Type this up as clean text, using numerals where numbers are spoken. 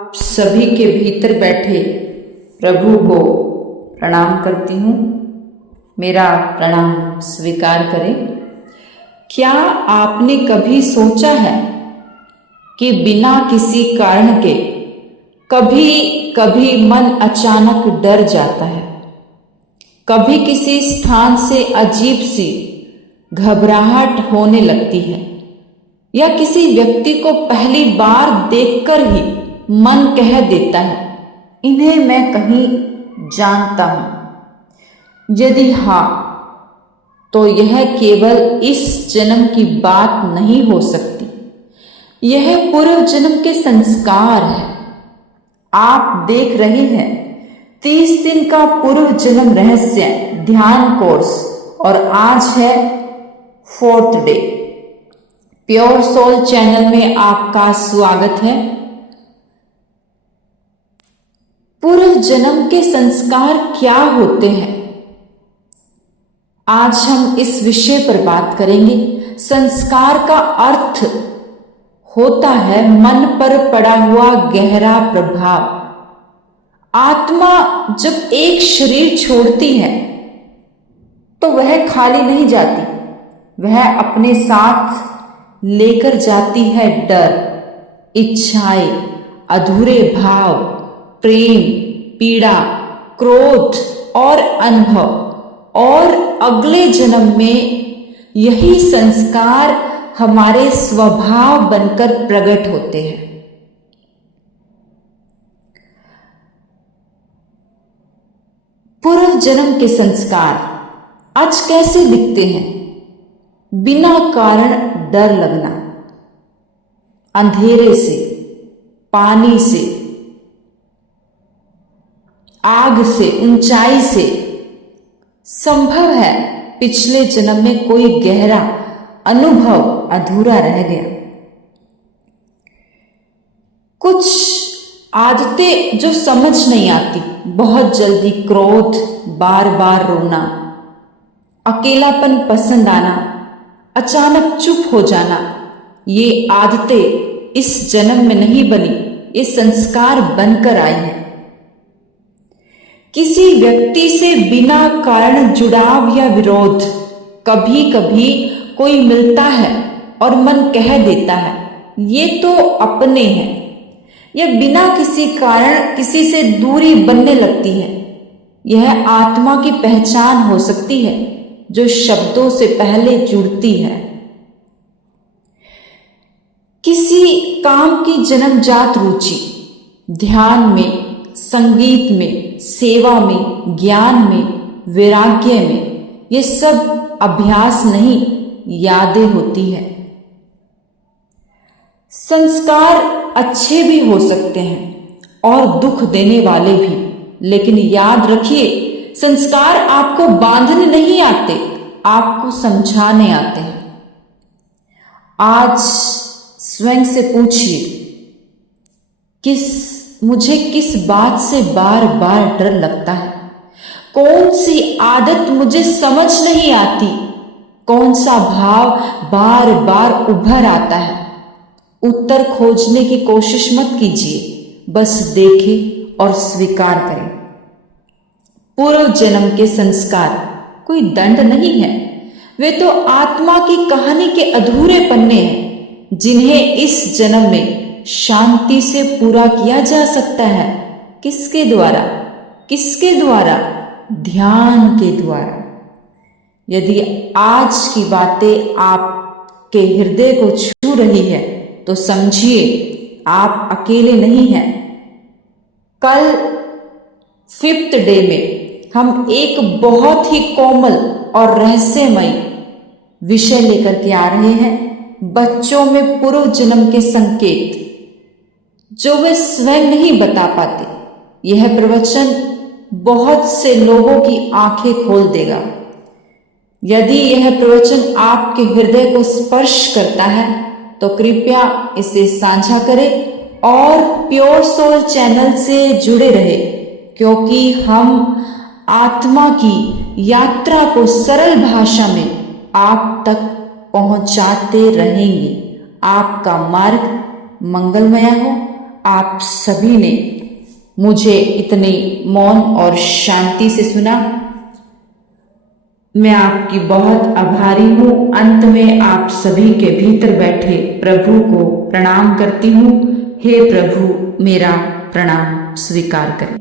आप सभी के भीतर बैठे प्रभु को प्रणाम करती हूँ। मेरा प्रणाम स्वीकार करें। क्या आपने कभी सोचा है कि बिना किसी कारण के कभी कभी मन अचानक डर जाता है, कभी किसी स्थान से अजीब सी घबराहट होने लगती है, या किसी व्यक्ति को पहली बार देखकर ही मन कह देता है, इन्हें मैं कहीं जानता हूं। यदि हाँ, तो यह केवल इस जन्म की बात नहीं हो सकती, यह पूर्व जन्म के संस्कार है। आप देख रहे हैं 30 दिन का पूर्व जन्म रहस्य ध्यान कोर्स, और आज है 4th day. Pure soul channel में आपका स्वागत है। पूर्व जन्म के संस्कार क्या होते हैं, आज हम इस विषय पर बात करेंगे। संस्कार का अर्थ होता है मन पर पड़ा हुआ गहरा प्रभाव। आत्मा जब एक शरीर छोड़ती है तो वह खाली नहीं जाती, वह अपने साथ लेकर जाती है डर, इच्छाएं, अधूरे भाव, प्रेम, पीड़ा, क्रोध और अनुभव, और अगले जन्म में यही संस्कार हमारे स्वभाव बनकर प्रकट होते हैं। पूर्व जन्म के संस्कार आज कैसे दिखते हैं? बिना कारण डर लगना, अंधेरे से, पानी से, आग से, ऊंचाई से। संभव है पिछले जन्म में कोई गहरा अनुभव अधूरा रह गया। कुछ आदतें जो समझ नहीं आती, बहुत जल्दी क्रोध, बार बार रोना, अकेलापन पसंद आना, अचानक चुप हो जाना, ये आदतें इस जन्म में नहीं बनी, ये संस्कार बनकर आई हैं। किसी व्यक्ति से बिना कारण जुड़ाव या विरोध, कभी कभी कोई मिलता है और मन कह देता है ये तो अपने हैं, या बिना किसी कारण किसी से दूरी बनने लगती है। यह आत्मा की पहचान हो सकती है जो शब्दों से पहले जुड़ती है। किसी काम की जन्मजात रुचि, ध्यान में, संगीत में, सेवा में, ज्ञान में, वैराग्य में, ये सब अभ्यास नहीं, यादें होती है। संस्कार अच्छे भी हो सकते हैं और दुख देने वाले भी, लेकिन याद रखिए संस्कार आपको बांधने नहीं आते, आपको समझाने आते हैं। आज स्वयं से पूछिए, मुझे किस बात से बार बार डर लगता है? कौन सी आदत मुझे समझ नहीं आती? कौन सा भाव बार बार उभर आता है? उत्तर खोजने की कोशिश मत कीजिए, बस देखें और स्वीकार करें। पूर्व जन्म के संस्कार कोई दंड नहीं है, वे तो आत्मा की कहानी के अधूरे पन्ने हैं, जिन्हें इस जन्म में शांति से पूरा किया जा सकता है। किसके द्वारा? किसके द्वारा? ध्यान के द्वारा। यदि आज की बातें आपके हृदय को छू रही है तो समझिए आप अकेले नहीं हैं। कल 5th डे में हम एक बहुत ही कोमल और रहस्यमय विषय लेकर के आ रहे हैं, बच्चों में पूर्व जन्म के संकेत जो वे स्वयं नहीं बता पाते। यह प्रवचन बहुत से लोगों की आंखें खोल देगा। यदि यह प्रवचन आपके हृदय को स्पर्श करता है तो कृपया इसे साझा करें और प्योर सोल चैनल से जुड़े रहे, क्योंकि हम आत्मा की यात्रा को सरल भाषा में आप तक पहुंचाते रहेंगे। आपका मार्ग मंगलमय हो, आप सभी ने मुझे इतने मौन और शांति से सुना। मैं आपकी बहुत आभारी हूँ। अंत में आप सभी के भीतर बैठे प्रभु को प्रणाम करती हूँ। हे प्रभु, मेरा प्रणाम स्वीकार करें।